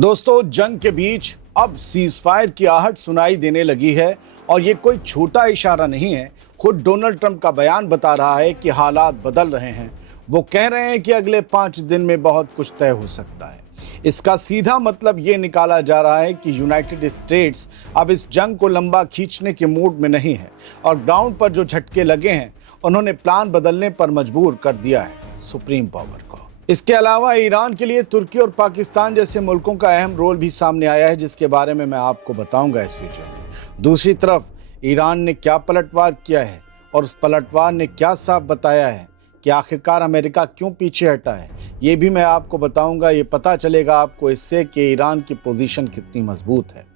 दोस्तों, जंग के बीच अब सीजफायर की आहट सुनाई देने लगी है और ये कोई छोटा इशारा नहीं है। खुद डोनाल्ड ट्रंप का बयान बता रहा है कि हालात बदल रहे हैं। वो कह रहे हैं कि अगले 5 दिन में बहुत कुछ तय हो सकता है। इसका सीधा मतलब ये निकाला जा रहा है कि यूनाइटेड स्टेट्स अब इस जंग को लंबा खींचने के मूड में नहीं है और ग्राउंड पर जो झटके लगे हैं उन्होंने प्लान बदलने पर मजबूर कर दिया है सुप्रीम पावर को। इसके अलावा ईरान के लिए तुर्की और पाकिस्तान जैसे मुल्कों का अहम रोल भी सामने आया है, जिसके बारे में मैं आपको बताऊंगा इस वीडियो में। दूसरी तरफ ईरान ने क्या पलटवार किया है और उस पलटवार ने क्या साफ बताया है कि आखिरकार अमेरिका क्यों पीछे हटा है, ये भी मैं आपको बताऊंगा। ये पता चलेगा आपको इससे कि ईरान की पोजीशन कितनी मजबूत है।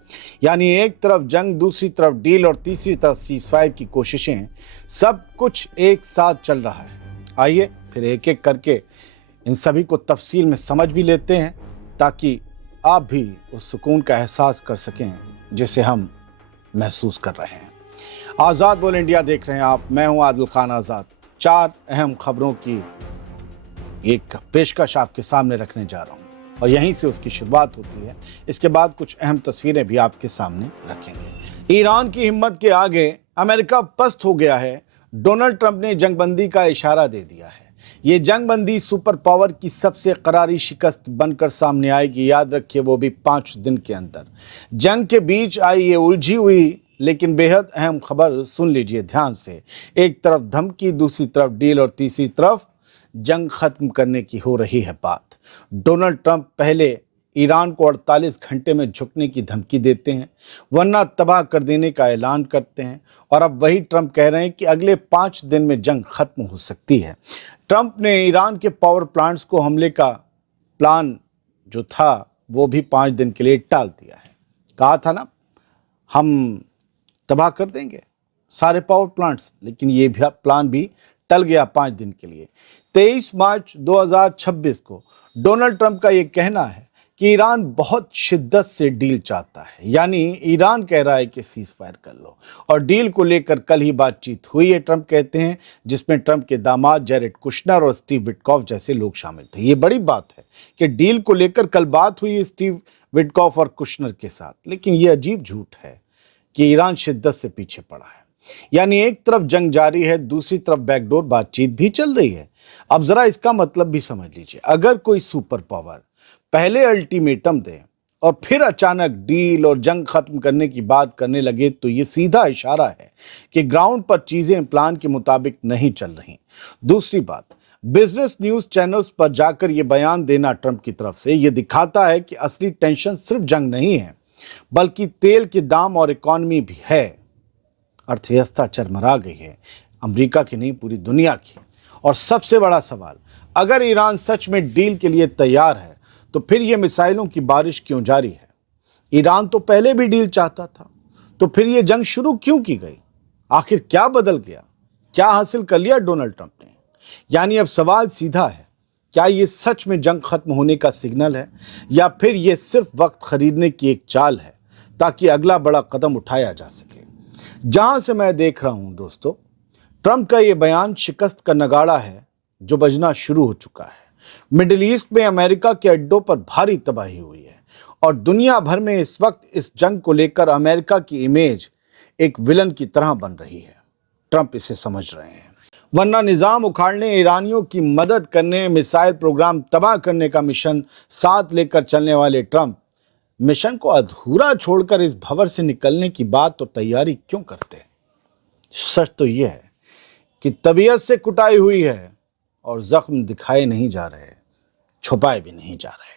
यानी एक तरफ जंग, दूसरी तरफ डील और तीसरी तरफ सीजफायर की कोशिशें, सब कुछ एक साथ चल रहा है। आइए फिर एक एक करके इन सभी को तफसील में समझ भी लेते हैं, ताकि आप भी उस सुकून का एहसास कर सकें जिसे हम महसूस कर रहे हैं। आज़ाद बोल इंडिया देख रहे हैं आप, मैं हूं आदिल खान आज़ाद। 4 अहम खबरों की एक पेशकश आपके सामने रखने जा रहा हूं और यहीं से उसकी शुरुआत होती है। इसके बाद कुछ अहम तस्वीरें भी आपके सामने रखेंगे। ईरान की हिम्मत के आगे अमेरिका पस्त हो गया है। डोनाल्ड ट्रंप ने जंगबंदी का इशारा दे दिया है। ये जंगबंदी सुपर पावर की सबसे करारी शिकस्त बनकर सामने आएगी। याद रखिए, वो भी 5 दिन के अंदर। जंग के बीच आई ये उलझी हुई लेकिन बेहद अहम खबर सुन लीजिए ध्यान से। एक तरफ धमकी, दूसरी तरफ डील और तीसरी तरफ जंग खत्म करने की हो रही है बात। डोनाल्ड ट्रंप पहले ईरान को 48 घंटे में झुकने की धमकी देते हैं, वरना तबाह कर देने का ऐलान करते हैं, और अब वही ट्रंप कह रहे हैं कि अगले 5 दिन में जंग खत्म हो सकती है। ट्रंप ने ईरान के पावर प्लांट्स को हमले का प्लान जो था वो भी 5 दिन के लिए टाल दिया है। कहा था ना, हम तबाह कर देंगे सारे पावर प्लांट्स, लेकिन ये भी प्लान भी टल गया 5 दिन के लिए। 23 मार्च 2026 को डोनाल्ड ट्रंप का ये कहना है कि ईरान बहुत शिद्दत से डील चाहता है। यानी ईरान कह रहा है कि सीज फायर कर लो, और डील को लेकर कल ही बातचीत हुई है, ट्रंप कहते हैं, जिसमें ट्रंप के दामाद जैरेड कुशनर और स्टीव विटकॉफ जैसे लोग शामिल थे। ये बड़ी बात है कि डील को लेकर कल बात हुई स्टीव विटकॉफ और कुशनर के साथ, लेकिन ये अजीब झूठ है कि ईरान शिद्दत से पीछे पड़ा है। यानी एक तरफ जंग जारी है, दूसरी तरफ बैकडोर बातचीत भी चल रही है। अब जरा इसका मतलब भी समझ लीजिए। अगर कोई सुपर पावर पहले अल्टीमेटम दे और फिर अचानक डील और जंग खत्म करने की बात करने लगे, तो ये सीधा इशारा है कि ग्राउंड पर चीजें प्लान के मुताबिक नहीं चल रही। दूसरी बात, बिजनेस न्यूज चैनल्स पर जाकर ये बयान देना ट्रंप की तरफ से ये दिखाता है कि असली टेंशन सिर्फ जंग नहीं है, बल्कि तेल के दाम और इकॉनमी भी है। अर्थव्यवस्था चरमरा गई है, अमेरिका की नहीं पूरी दुनिया की। और सबसे बड़ा सवाल, अगर ईरान सच में डील के लिए तैयार है तो फिर ये मिसाइलों की बारिश क्यों जारी है? ईरान तो पहले भी डील चाहता था, तो फिर ये जंग शुरू क्यों की गई? आखिर क्या बदल गया? क्या हासिल कर लिया डोनाल्ड ट्रंप ने? यानी अब सवाल सीधा है, क्या ये सच में जंग खत्म होने का सिग्नल है, या फिर ये सिर्फ वक्त खरीदने की एक चाल है ताकि अगला बड़ा कदम उठाया जा सके? जहां से मैं देख रहा हूं दोस्तों, ट्रंप का ये बयान शिकस्त का नगाड़ा है जो बजना शुरू हो चुका है। मिडिल ईस्ट में अमेरिका के अड्डों पर भारी तबाही हुई है और दुनिया भर में इस वक्त इस जंग को लेकर अमेरिका की इमेज एक विलन की तरह बन रही है। ट्रंप इसे समझ रहे हैं, वरना निजाम उखाड़ने, ईरानियों की मदद करने, मिसाइल प्रोग्राम तबाह करने का मिशन साथ लेकर चलने वाले ट्रंप मिशन को अधूरा छोड़कर इस भंवर से निकलने की बात तो तैयारी क्यों करते हैं? सच तो यह है कि तबीयत से कुटाई हुई है और जख्म दिखाए नहीं जा रहे, छुपाए भी नहीं जा रहे।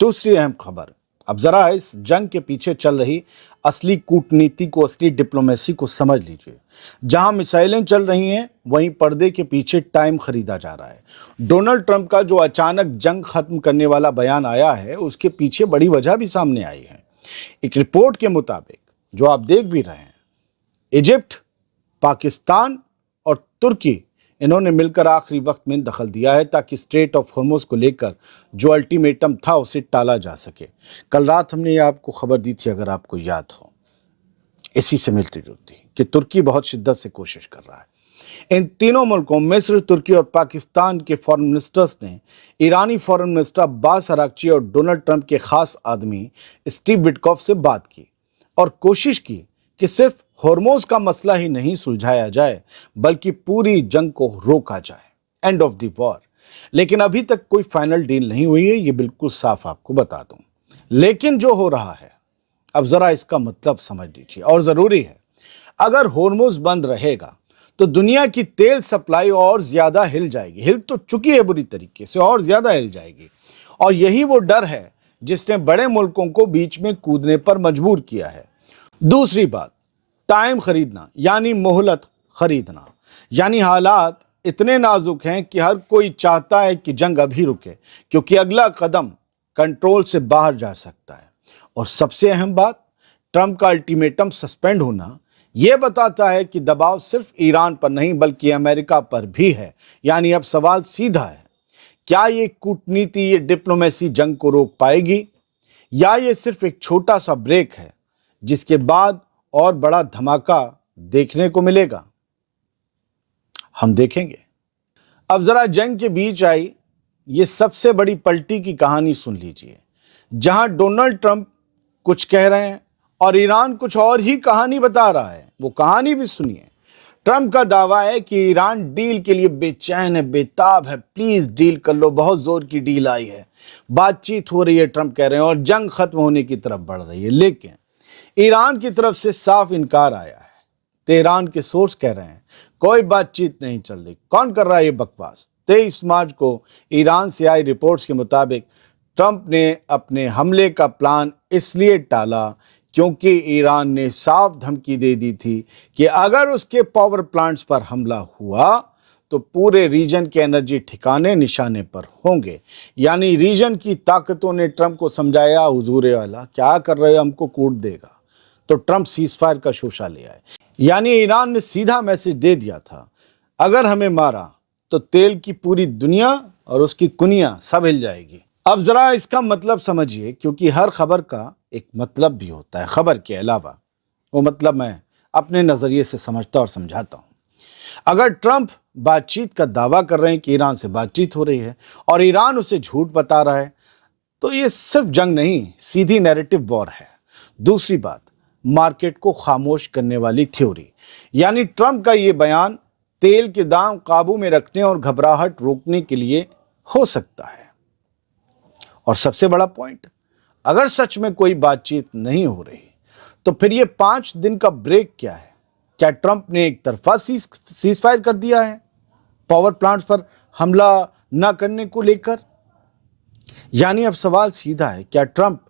दूसरी अहम खबर, अब जरा इस जंग के पीछे चल रही असली कूटनीति को, असली डिप्लोमेसी को समझ लीजिए। जहां मिसाइलें चल रही हैं, वहीं पर्दे के पीछे टाइम खरीदा जा रहा है। डोनाल्ड ट्रंप का जो अचानक जंग खत्म करने वाला बयान आया है, उसके पीछे बड़ी वजह भी सामने आई है। एक रिपोर्ट के मुताबिक, जो आप देख भी रहे हैं, इजिप्ट, पाकिस्तान और तुर्की, इन्होंने मिलकर आखिरी वक्त में दखल दिया है ताकि स्ट्रेट ऑफ हॉर्मुज को लेकर जो अल्टीमेटम था उसे टाला जा सके। कल रात हमने ये आपको खबर दी थी, अगर आपको याद हो, इसी से मिलती जुलती, कि तुर्की बहुत शिद्दत से कोशिश कर रहा है। इन तीनों मुल्कों मिस्र, तुर्की और पाकिस्तान के फॉरेन मिनिस्टर्स ने ईरानी फॉरेन मिनिस्टर अब्बास अरागची और डोनाल्ड ट्रंप के खास आदमी स्टीव विटकॉफ से बात की और कोशिश की कि सिर्फ हॉर्मोज का मसला ही नहीं सुलझाया जाए बल्कि पूरी जंग को रोका जाए, एंड ऑफ द वॉर। लेकिन अभी तक कोई फाइनल डील नहीं हुई है, ये बिल्कुल साफ आपको बता दूं। लेकिन जो हो रहा है, अब जरा इसका मतलब समझ लीजिए, और जरूरी है। अगर हॉर्मोज बंद रहेगा तो दुनिया की तेल सप्लाई और ज्यादा हिल जाएगी, हिल तो चुकी है बुरी तरीके से, और ज्यादा हिल जाएगी। और यही वो डर है जिसने बड़े मुल्कों को बीच में कूदने पर मजबूर किया है। दूसरी बात, टाइम खरीदना यानी मोहलत खरीदना, यानी हालात इतने नाजुक हैं कि हर कोई चाहता है कि जंग अभी रुके, क्योंकि अगला कदम कंट्रोल से बाहर जा सकता है। और सबसे अहम बात, ट्रंप का अल्टीमेटम सस्पेंड होना यह बताता है कि दबाव सिर्फ ईरान पर नहीं बल्कि अमेरिका पर भी है। यानी अब सवाल सीधा है, क्या ये कूटनीति, ये डिप्लोमेसी जंग को रोक पाएगी, या ये सिर्फ एक छोटा सा ब्रेक है जिसके बाद और बड़ा धमाका देखने को मिलेगा? हम देखेंगे। अब जरा जंग के बीच आई ये सबसे बड़ी पलटी की कहानी सुन लीजिए, जहां डोनाल्ड ट्रंप कुछ कह रहे हैं और ईरान कुछ और ही कहानी बता रहा है। वो कहानी भी सुनिए। ट्रंप का दावा है कि ईरान डील के लिए बेचैन है, बेताब है, प्लीज डील कर लो, बहुत जोर की डील आई है, बातचीत हो रही है, ट्रंप कह रहे हैं, और जंग खत्म होने की तरफ बढ़ रही है। लेकिन ईरान की तरफ से साफ इनकार आया है। तेहरान के सोर्स कह रहे हैं कोई बातचीत नहीं चल रही। कौन कर रहा है ये बकवास? 23 मार्च को ईरान से आई रिपोर्ट्स के मुताबिक ट्रंप ने अपने हमले का प्लान इसलिए टाला क्योंकि ईरान ने साफ धमकी दे दी थी कि अगर उसके पावर प्लांट्स पर हमला हुआ तो पूरे रीजन के एनर्जी ठिकाने निशाने पर होंगे। यानी रीजन की ताकतों ने ट्रंप को समझाया, हुजूरे वाला क्या कर रहे हो, हमको कूट देगा। तो ट्रंप सीजफायर का शोशा ले आए। यानी ईरान ने सीधा मैसेज दे दिया था, अगर हमें मारा तो तेल की पूरी दुनिया और उसकी कुनिया सब हिल जाएगी। अब जरा इसका मतलब समझिए, क्योंकि हर खबर का एक मतलब भी होता है खबर के अलावा। वो मतलब मैं अपने नजरिए से समझता और समझाता हूं। अगर ट्रंप बातचीत का दावा कर रहे हैं कि ईरान से बातचीत हो रही है और ईरान उसे झूठ बता रहा है, तो ये सिर्फ जंग नहीं, सीधी नैरेटिव वॉर है। दूसरी बात, मार्केट को खामोश करने वाली थ्योरी। यानी ट्रंप का ये बयान तेल के दाम काबू में रखने और घबराहट रोकने के लिए हो सकता है। और सबसे बड़ा पॉइंट, अगर सच में कोई बातचीत नहीं हो रही तो फिर ये 5 दिन का ब्रेक क्या है? क्या ट्रंप ने एक तरफा सीजफायर कर दिया है पावर प्लांट्स पर हमला न करने को लेकर? यानी अब सवाल सीधा है, क्या ट्रंप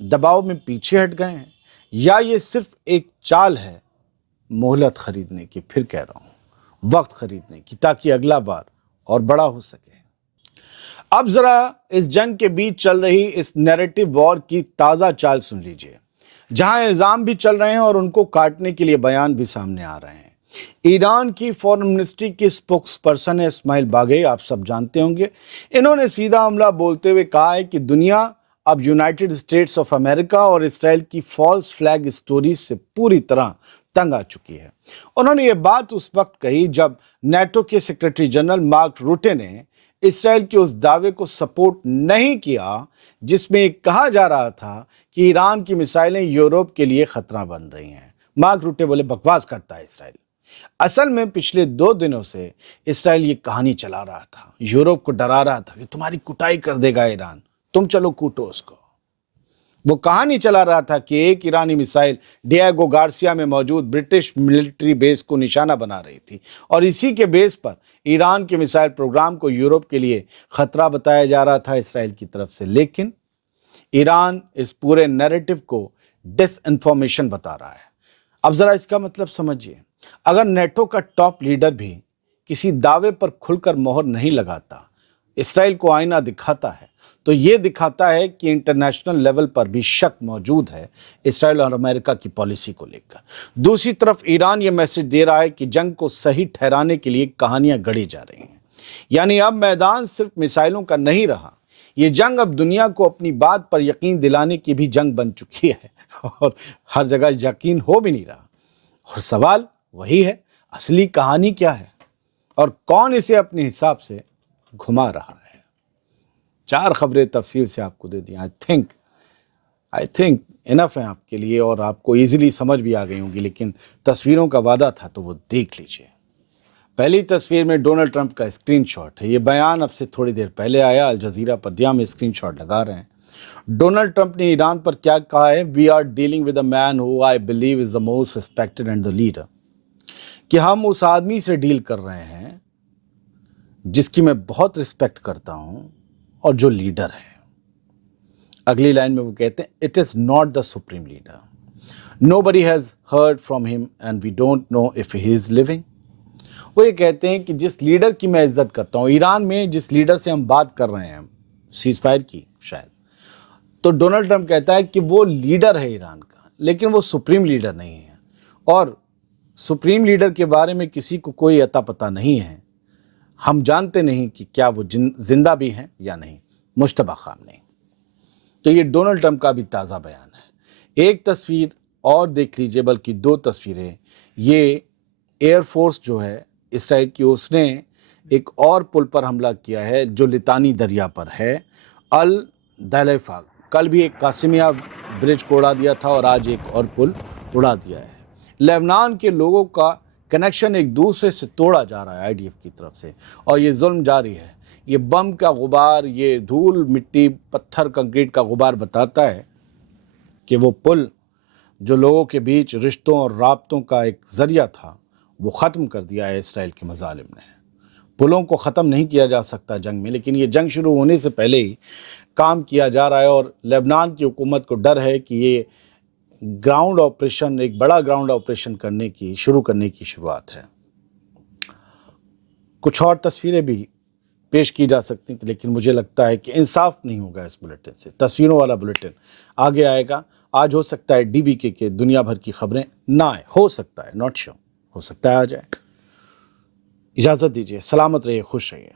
दबाव में पीछे हट गए हैं, या ये सिर्फ एक चाल है मोहलत खरीदने की? फिर कह रहा हूं, वक्त खरीदने की, ताकि अगला बार और बड़ा हो सके। अब जरा इस जंग के बीच चल रही इस नैरेटिव वॉर की ताजा चाल सुन लीजिए, जहां इल्जाम भी चल रहे हैं और उनको काटने के लिए बयान भी सामने आ रहे हैं। ईरान की फॉरेन मिनिस्ट्री की स्पोक्स पर्सन है इस्माइल बाघई, आप सब जानते होंगे। इन्होंने सीधा हमला बोलते हुए कहा है कि दुनिया अब यूनाइटेड स्टेट्स ऑफ अमेरिका और इसराइल की फॉल्स फ्लैग स्टोरीज से पूरी तरह तंग आ चुकी है। उन्होंने ये बात उस वक्त कही जब नेटो के सेक्रेटरी जनरल मार्क रूटे ने इसराइल के उस दावे को सपोर्ट नहीं किया जिसमें कहा जा रहा था कि ईरान की मिसाइलें यूरोप के लिए खतरा बन रही हैं। मार्क रूटे बोले बकवास करता है इसराइल। असल में पिछले 2 दिनों से इसराइल ये कहानी चला रहा था, यूरोप को डरा रहा था कि तुम्हारी कुटाई कर देगा ईरान, तुम चलो कूटो उसको। वो कहानी चला रहा था कि एक ईरानी मिसाइल डिएगो गार्सिया में मौजूद ब्रिटिश मिलिट्री बेस को निशाना बना रही थी और इसी के बेस पर ईरान के मिसाइल प्रोग्राम को यूरोप के लिए खतरा बताया जा रहा था इसराइल की तरफ से। लेकिन ईरान इस पूरे नैरेटिव को डिसइंफॉर्मेशन बता रहा है। अब जरा इसका मतलब समझिए, अगर नेटो का टॉप लीडर भी किसी दावे पर खुलकर मोहर नहीं लगाता, इसराइल को आईना दिखाता है, तो ये दिखाता है कि इंटरनेशनल लेवल पर भी शक मौजूद है इसराइल और अमेरिका की पॉलिसी को लेकर। दूसरी तरफ ईरान ये मैसेज दे रहा है कि जंग को सही ठहराने के लिए कहानियां गढ़ी जा रही हैं। यानी अब मैदान सिर्फ मिसाइलों का नहीं रहा, ये जंग अब दुनिया को अपनी बात पर यकीन दिलाने की भी जंग बन चुकी है और हर जगह यकीन हो भी नहीं रहा। और सवाल वही है, असली कहानी क्या है? और कौन इसे अपने हिसाब से घुमा रहा है। 4 खबरें तफसील से आपको दे दी। आई थिंक इनफ है आपके लिए और आपको इजीली समझ भी आ गई होंगी, लेकिन तस्वीरों का वादा था तो वो देख लीजिए। पहली तस्वीर में डोनाल्ड ट्रंप का स्क्रीनशॉट है। ये बयान अब से थोड़ी देर पहले आया। अल जजीरा पर्दिया में स्क्रीनशॉट लगा रहे हैं। डोनाल्ड ट्रंप ने ईरान पर क्या कहा है? We are dealing with a man who I believe is the most respected and the leader, कि हम उस आदमी से डील कर रहे हैं जिसकी मैं बहुत रिस्पेक्ट करता हूं और जो लीडर है। अगली लाइन में वो कहते हैं, it is not the supreme leader, nobody has heard from him and we don't know if he is living. वो ये कहते हैं कि जिस लीडर की मैं इज्जत करता हूं, ईरान में जिस लीडर से हम बात कर रहे हैं सीज फायर की शायद, तो डोनाल्ड ट्रंप कहता है कि वो लीडर है ईरान का, लेकिन वो सुप्रीम लीडर नहीं है और सुप्रीम लीडर के बारे में किसी को कोई अता पता नहीं है। हम जानते नहीं कि क्या वो जिंदा भी हैं या नहीं, मुश्तबा खामनेई। तो ये डोनाल्ड ट्रंप का भी ताज़ा बयान है। एक तस्वीर और देख लीजिए, बल्कि 2 तस्वीरें। ये एयरफोर्स जो है इसराइल की, उसने एक और पुल पर हमला किया है जो लितानी दरिया पर है, अल दलैफा। कल भी एक कासिमिया ब्रिज को उड़ा दिया था और आज एक और पुल उड़ा दिया है। लेबनान के लोगों का कनेक्शन एक दूसरे से तोड़ा जा रहा है आईडीएफ की तरफ से, और ये जुल्म जारी है। ये बम का गुबार, ये धूल मिट्टी पत्थर कंक्रीट का गुबार बताता है कि वो पुल जो लोगों के बीच रिश्तों और राब्तों का एक ज़रिया था, वो ख़त्म कर दिया है इसराइल के मज़ालिम ने। पुलों को ख़त्म नहीं किया जा सकता जंग में, लेकिन ये जंग शुरू होने से पहले ही काम किया जा रहा है और लेबनान की हुकूमत को डर है कि ये ग्राउंड ऑपरेशन, एक बड़ा ग्राउंड ऑपरेशन शुरू करने की शुरुआत है। कुछ और तस्वीरें भी पेश की जा सकती थी, लेकिन मुझे लगता है कि इंसाफ नहीं होगा इस बुलेटिन से। तस्वीरों वाला बुलेटिन आगे आएगा। आज हो सकता है डीबीके के दुनिया भर की खबरें ना आए, हो सकता है, नॉट श्योर, हो सकता है आ जाए। इजाज़त दीजिए, सलामत रहिए, खुश रहिए।